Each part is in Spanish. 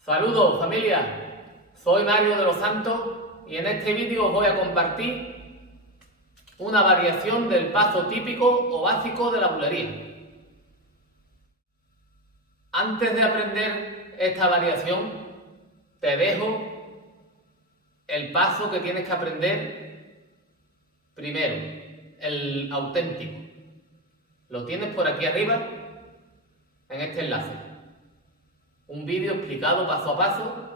Saludos familia, soy Mario de los Santos y en este vídeo os voy a compartir una variación del paso típico o básico de la bulería. Antes de aprender esta variación, te dejo el paso que tienes que aprender primero, el auténtico. Lo tienes por aquí arriba en este enlace. Un vídeo explicado paso a paso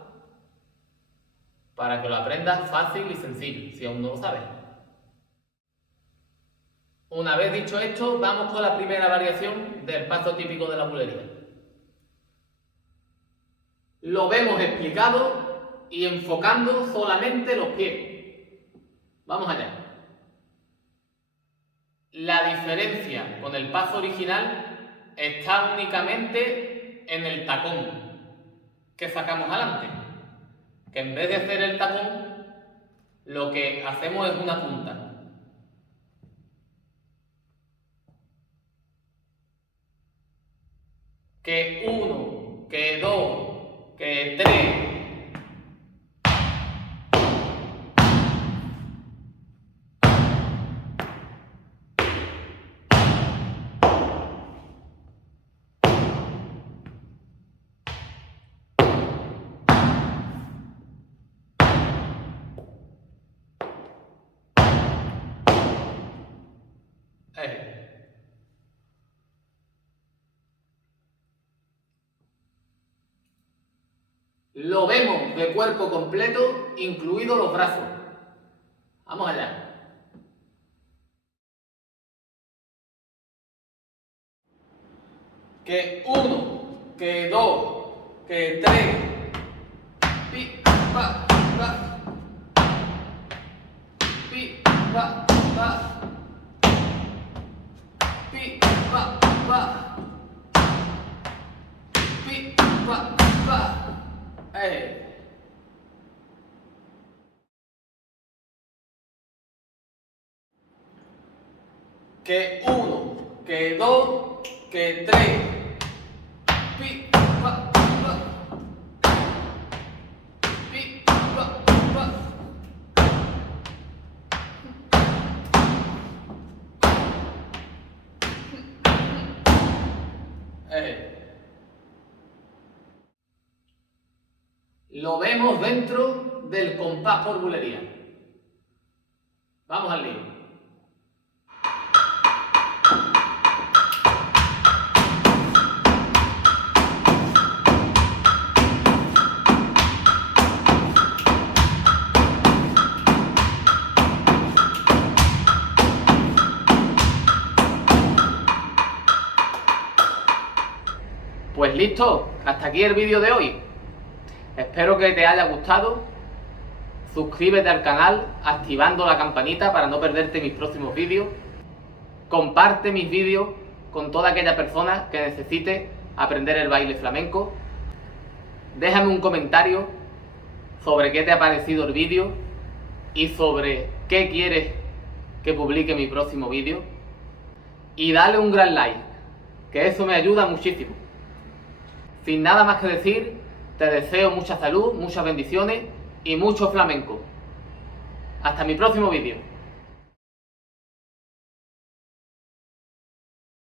para que lo aprendas fácil y sencillo, si aún no lo sabes. Una vez dicho esto, vamos con la primera variación del paso típico de la bulería. Lo vemos explicado y enfocando solamente los pies. Vamos allá. La diferencia con el paso original está únicamente en el tacón que sacamos adelante, que en vez de hacer el tacón, lo que hacemos es una punta. Que 1, que 2, que 3. Lo vemos de cuerpo completo, incluidos los brazos. Vamos allá. Que 1, que 2, que 3. Pi, pa, pa. Pi, pa, pa. Pi, pa, pa. Pi, pa, pa. Que 1, que 2, que 3. Pi, pa, pa. Pi, pa, pa. Lo vemos dentro del compás por bulería. Vamos al lío. Pues listo, hasta aquí el vídeo de hoy. Espero que te haya gustado. Suscríbete al canal activando la campanita para no perderte mis próximos vídeos. Comparte mis vídeos con toda aquella persona que necesite aprender el baile flamenco. Déjame un comentario sobre qué te ha parecido el vídeo y sobre qué quieres que publique mi próximo vídeo. Y dale un gran like, que eso me ayuda muchísimo. Sin nada más que decir, te deseo mucha salud, muchas bendiciones y mucho flamenco. Hasta mi próximo vídeo.